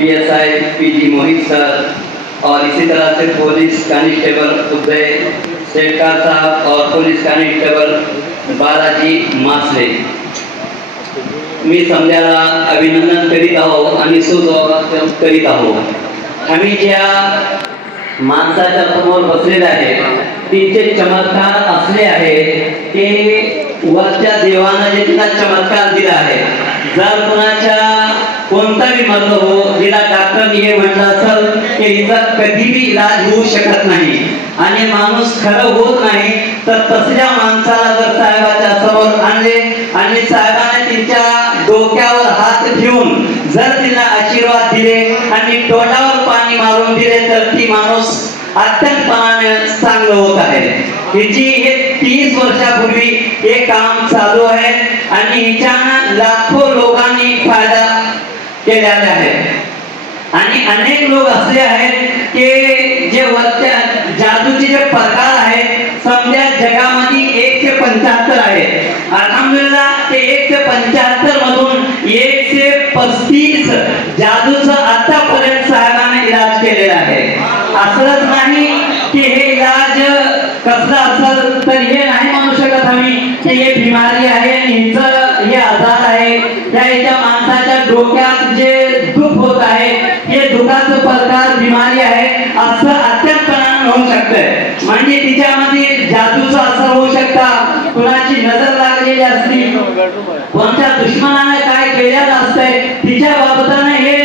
PSI PG Mohit sir और इसी तरह से पुलिस कांस्टेबल उदय शेखर साहब और पुलिस कांस्टेबल बालाजी मासले, मी समजायला अभिनंदन करीत आहो आणि सुस्वागत करीत आहो. आम्ही ज्या माणसाच्या समोर बसलेले आहे तिचे चमत्कार असले आहेत ते वरच्या देवानं जे तिला चमत्कार दिला आहे. जर कुणाच्या कोणताही मर्द हो जिला डॉक्टरने हे म्हटलं असेल की हिचा कधीही इलाज होऊ शकत नाही आणि माणूस खरं होत नाही, तर तसल्या माणसाला जर साहेबाच्या समोर आणले आणि साहेबाने तिच्या डोक्यावर हात ठेवून जर तिला आशीर्वाद दिले आणि तोंडावर पाणी मारून दिले तर ती माणूस अत्यंतपणाने चांगलं होत आहे. हिची हे 30 वर्षापूर्वी हे काम चालू आहे आणि हिच्यानं लाखो लोकांनी फायदा केलेला आहे. आणि अनेक लोक असे आहेत की जे वरच्या जादूचे जे प्रकार आहेत समजा जगामध्ये 175 आहेत. अल्हम्दुलिल्लाह ते 175 मधून 135 जादूचं आतापर्यंत साहेबांनी इलाज केलेला आहे. असंच नाही की हे इलाज कसला असेल तर हे नाही म्हणू शकत आम्ही की हे बिमारी आहे आणि हिचं हे आजार आहे. त्या माणसाच्या डोक्यात जे दुःख होत आहे हे दुःखाचं प्रकार बिमारी आहे असं अत्यंतपणाने होऊ शकतंय. म्हणजे तिच्यामध्ये जादूचा असर होऊ शकता, कुणाची नजर लागलेली असली, कोणत्या दुश्मनाने काय केलेलं असतंय तिच्या बाबतीने हे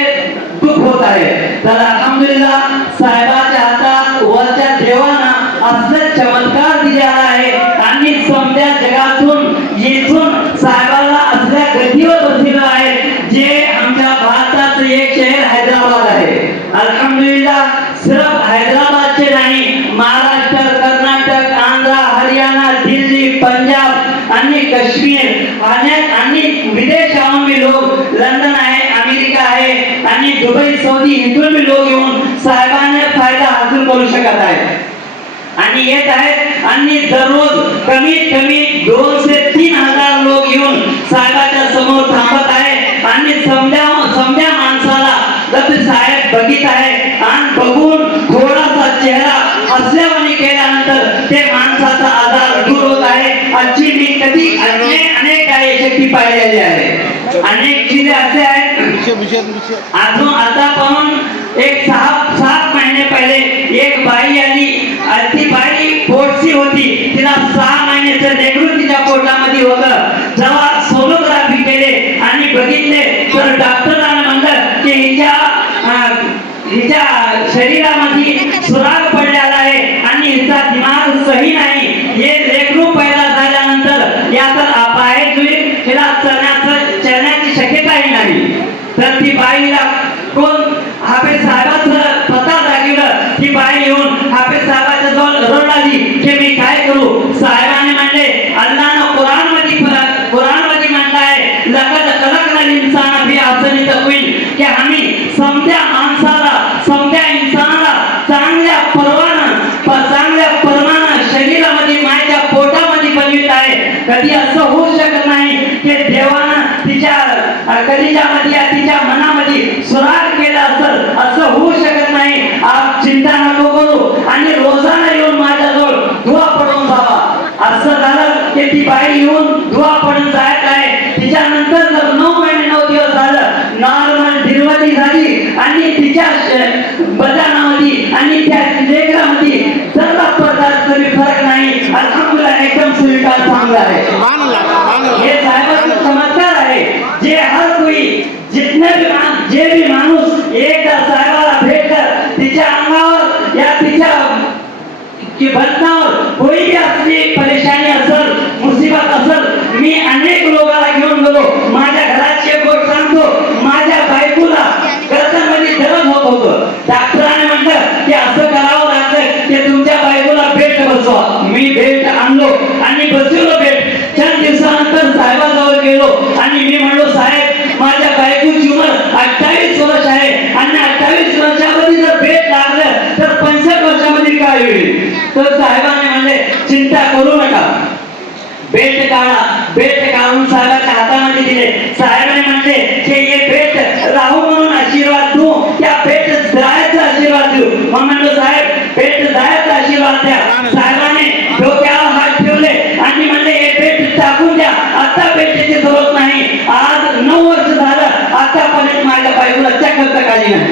दुःख होत आहे. तर अल्हम्दुलिल्लाह साहेबाच्या हातात वरच्या देवानं असले चमत्कार दिलेला आहे आणि समजा जगातून येथून साहेबाला असल्या गतीवर बसलेलं आहे जे आमच्या भारताचं एक शहर हैदराबाद आहे. अल्हम्दुलिल्लाह सिर्फ हैदराबादचे नाही, महाराष्ट्र, कर्नाटक, आंध्र, हरियाणा, दिल्ली, पंजाब आणि काश्मीर आणि विदेशाहून भी लोक, लंडन आहे, अमेरिका आहे आणि दुबई, सौदी इथून भी लोक येऊन साहेबांना फायदा हासिल करू शकत आहेत आणि येत आहेत. आणि दररोज कमीत कमी 2 से 3 हजार लोक येऊन साहेबाच्या समोर थांबत आहे आणि समजा माणसाला जर साहेब बघित आहे आणि बघून थोडासा चेहरा असल्यावानी केल्यानंतर ते माणसाचा आजार दूर होत आहे. अशी मी कधी अनेक काही शक्ती पाहिलेली आहे. अनेक चीजे असे आहेत अजून आता पण एक 7 महिने पहिले एक बाई आली. ती बाई पोटची होती, तिला 6 महिन्याचं लेकरू तिच्या पोटामध्ये होतं. जेव्हा सोनोग्राफी केले आणि बघितले तर डॉक्टरांना म्हणलं की हिच्या शरीरामध्ये सुराग पडलेला आहे आणि हिचा दिमाग सही नाही. हे लेकरू पैदा झाल्यानंतर याचा अपाय होईल, हिला चलण्याची शक्यताही नाही. तर ती बाईला कोण हाफिज साहेबाचं पता दाखवलं. ती बाई येऊन हाफिज साहेबाच्या जवळ रडली की मी काय करू. साहेबांनी म्हणले अल्लाहनं कुराणमध्ये म्हटलंय लक़द खलक़नल इंसान फी अहसनि तक़वीम की आम्ही समध्या माणसाला समध्या इंसानाला चांगल्या परमानं शरीरामध्ये मायच्या पोटामध्ये बनवित आहे. कधी असं होऊ शकत नाही की देवानं तिच्या कलिजामध्ये तिच्या मनामध्ये सुराग केला असेल, असं होऊ शकत नाही. आप चिंता नको करू आणि रोजाना येऊन माझ्याजवळ दुआ पडून जावा. असं झालं की ती बाई येऊन दुआ पडून जायत आहे. तिच्यानंतर जर 9 महिने 9 दिवस झालं नॉर्मल डिलिव्हरी झाली आणि तिच्या बदानामध्ये आणि त्या लेकरामध्ये सर्व प्रकारचा फरक नाही. अल्हम्दुलिल्लाह एकदम स्वीकार चांगला आहे. हे साहेबांचा चमत्कार आहे जे हर कोई जे भी माणूस एकदा साहेबाला भेटलं तिच्या अंगावर या तिच्या बदनावर कोई भी असली परेशानी असेल, मुसीबत असेल, मी अनेक लोकांना घेऊन गेलो. माझ्या घराची एक गोष्ट सांगतो, माझ्या बायकोला गर्दनमध्ये दर्द होत होतं. डॉक्टरांनी म्हटलं की असं करावं लागतं की तुमच्या बायकोला बेल्ट बसवा. मी बेल्ट आणलो आणि बसवलो बेल्ट. 4 दिवसानंतर साहेबाजवळ गेलो आणि मी म्हणलो साहेब माझ्या बायकोची उमर 28 वर्ष आहे आणि 28 वर्षामध्ये जर बेल्ट लागलं तर 65 वर्षामध्ये काय होईल. तर साहेबांनी म्हणले चिंता करू नका, बेल्ट काढा. बेल्ट काढून साहेबाच्या हातामध्ये दिले. साहेबांनी म्हणले की हे बेल्ट राहू म्हणून आशीर्वाद दू मग म्हणलो साहेब भेट जायचा आशीर्वाद द्या. साहेबांनी डोक्यावर हात ठेवले आणि म्हणले हे भेट टाकून द्या, आता भेटीची जरूरत नाही. आज 9 वर्ष झालं आतापर्यंत माझ्या बायकोला चक्कर तक आली नाही.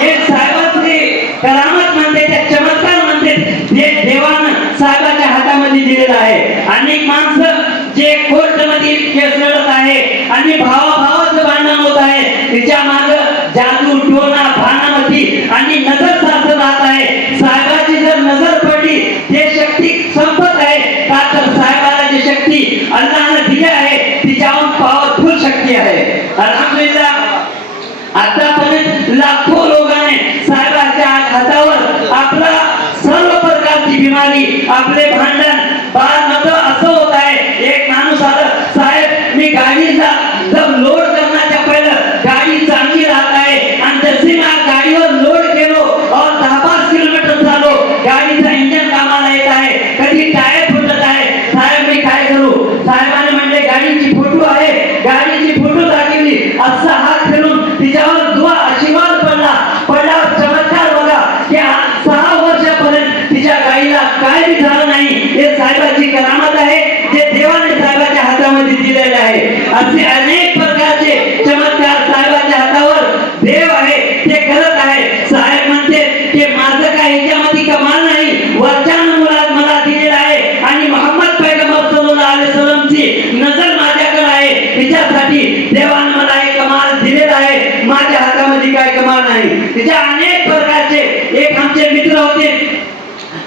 हे साहेबांची करामत म्हणते, त्या चमत्कार म्हणते जे देवानं साहेबाच्या हातामध्ये दिलेलं आहे. अनेक माणसं जे कोर्टमध्ये केस लढत आहे आणि भावाभावाचं भांडण होत आहे, तिच्या माग जादू टोना भानामती आणि नजर सारखं राहत आहे. साहेबाची जर नजर पडली ते शक्ती संपत आहे का, तर साहेबाला जी शक्ती अल्लाहने दिली आहे तिच्याहून पॉवरफुल शक्ती आहे. अल्हम्दुलिल्लाह आतापर्यंत लाखो लोकांनी साहेबाच्या हातावर आपला सर्व प्रकारची बिमारी, आपले भांडण बाळमत असं होत आहे. एक माणूस आला, साहेब मी गाडीला जर लोड करण्याच्या पहिलं गाडी चांगली राहत आहे आणि जशी मी गाडीवर लोड केलो और 10-5 किलोमीटर चाललो, गाडीचा इंजन कामाला येत आहे, कधी टायर फुटत आहे, साहेब मी काय करू. साहेबांनी म्हणले गाडीची फोटो आहे, गाडीची फोटो दाखवली, असा हात फिरून तिच्यावर दुआ आशीर्वाद पडल्यावर चमत्कार बघा की 6 वर्षापर्यंत तिच्या गाडीला काय बी झालं नाही. हे साहेबाची करामत आहे जे देवाने साहेबाच्या हातामध्ये दिलेले आहे. असे अनेक प्रकारचे चमत्कार साहेबाच्या हातावर देव आहे ते करत आहे. साहेब म्हणते की माझं काय ह्याच्यामध्ये कमाल नाही, वरच्यानं मला दिलेलं आहे आणि मोहम्मद पैगंबर सल्लल्लाहु अलैहि वसल्लमची नजर माझ्याकडे आहे, तिच्यासाठी देवाने मला हे कमाल दिलेलं आहे. माझ्या हातामध्ये काय कमाल नाही. तिच्या अनेक प्रकारचे एक आमचे मित्र होते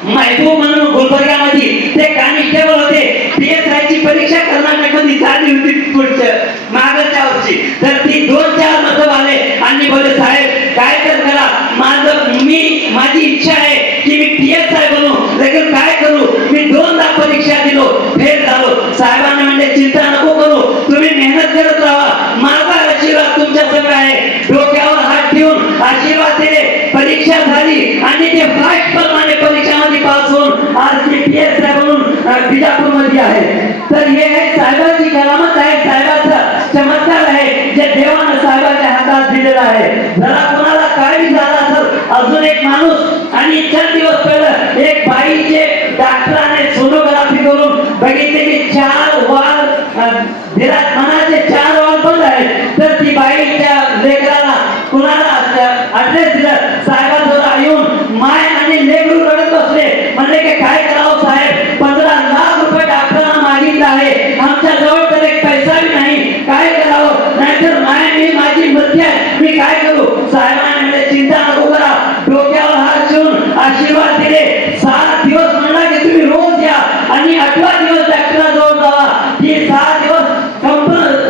महबूब म्हणून गुलबर्गामध्ये, ते कॉन्स्टेबल होते. PSI ची परीक्षा कर्नाटकमध्ये झाली होती पुढच्या मागच्या वर्षी, तर ती 2-4 मतलब आले आणि बोले साहेब काय तर करा, माझी इच्छा आहे की मी PSI बनू, लेकिन काय करू. मी 2दा परीक्षा दिलो, फेल झालो. साहेबांना म्हणले चिंता नको करू, तुम्ही मेहनत करत राहा, माझा आशीर्वाद तुमच्या संग आहे. डोक्यावर हात ठेवून आशीर्वाद दिले, परीक्षा झाली आणि ते फास्ट प्रमाणे परीक्षामध्ये पास होऊन आज ते PSI बनून बिजापूर मध्ये आहे. तर हे साहेबाची करामत आहे, साहेबाचा चमत्कार आहे जे देवानं साहेबाच्या हातात दिलेला आहे. जरा कोणाला काय बी झालं असेल, अजून एक माणूस आणि 4 दिवस पहिलं एक बाईचे डॉक्टराने सोनोग्राफी करून बघितले की 4 वाल मनाचे 4 वाल बंद आहेत. तर ती बाईच्या लेकराला कुणाला ऍड्रेस दिला, साहेबाजवळ येऊन माय आणि लेकरू रडत बसले. म्हणले की काय करावं साहेब, 15 लाख रुपये डॉक्टरांना मागितलं आहे, आमच्या जवळ तर एक पैसा बी नाही, काय करावं, नाहीतर माझी मृत्यू आहे, मी काय करू. साहेबांनी म्हणले चिंता नको करा, डोक्यावर हात ठेवून आशीर्वाद दिले. 7 दिवस म्हणला की तुम्ही रोज या आणि 8वा दिवस डॉक्टराजवळ जावा. ही 6 दिवस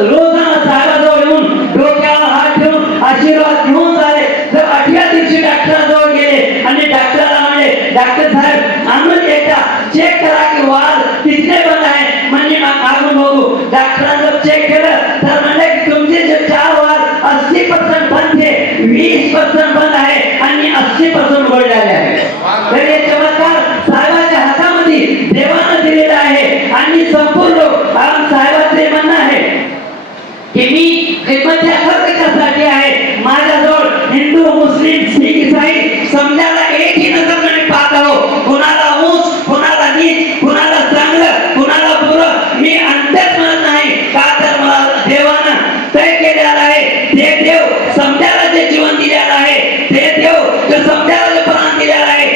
रोजाना साहेबाजवळ येऊन डोक्यावर हात ठेवून आशीर्वाद घेऊन झाले. जर 8व्या दिवशी डॉक्टराजवळ गेले आणि डॉक्टरला म्हणले डॉक्टर साहेब आणून येता चेक करा की वाल कितने बंद आहे. म्हणजे मागून बघू. डॉक्टरांनी चेक केलं तर म्हणले की तुमचे जे 4 वाल 80% बंद थे, 20% बंद आहे आणि 80% उघडलेले आहे. तर हे चमत्कार साहेबाच्या हातामध्ये देवानं दिलेला आहे आणि संपूर्ण साहेबाचे म्हणणं आहे की मी खिदमत कशासाठी आहे. माझ्याजवळ हिंदू, मुस्लिम, शीख, इसाई समजायला एकही नजर मी पाहत आहो. कुणाला ऊंच, कुणाला नीच, कुणाला चांगलं, कुणाला बुरं मी अंतच म्हणत नाही का, तर मला देवानं तय केलेला आहे. ते देव समजायला जे जीवन दिलेलं आहे, ते देव जे समजायला जे प्राण दिलेला आहे,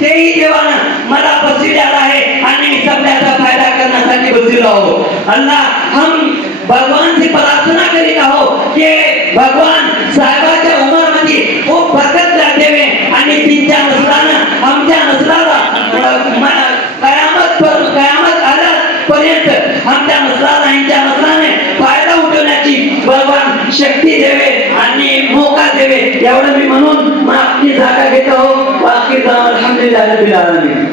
तेही देवानं मला बसविलेला आहे आणि मी समजायचा फायदा करण्यासाठी बसलेलो आहो. अल्लाह हम भगवान से प्रार्थना करीत आहो की भगवान साहेबाच्या उमरमध्ये खूप बरकत देवे आणि तिच्या नसलानं आमच्या नसलाला कयामत आल्यापर्यंत आमच्या नसलाला यांच्या नसलाने फायदा उठवण्याची भगवान शक्ती देवे आणि मोका देवे. एवढं मी म्हणून आपली जागा घेत आहो. बाकी अल्हम्दुलिल्लाह रब्बिल आलमीन.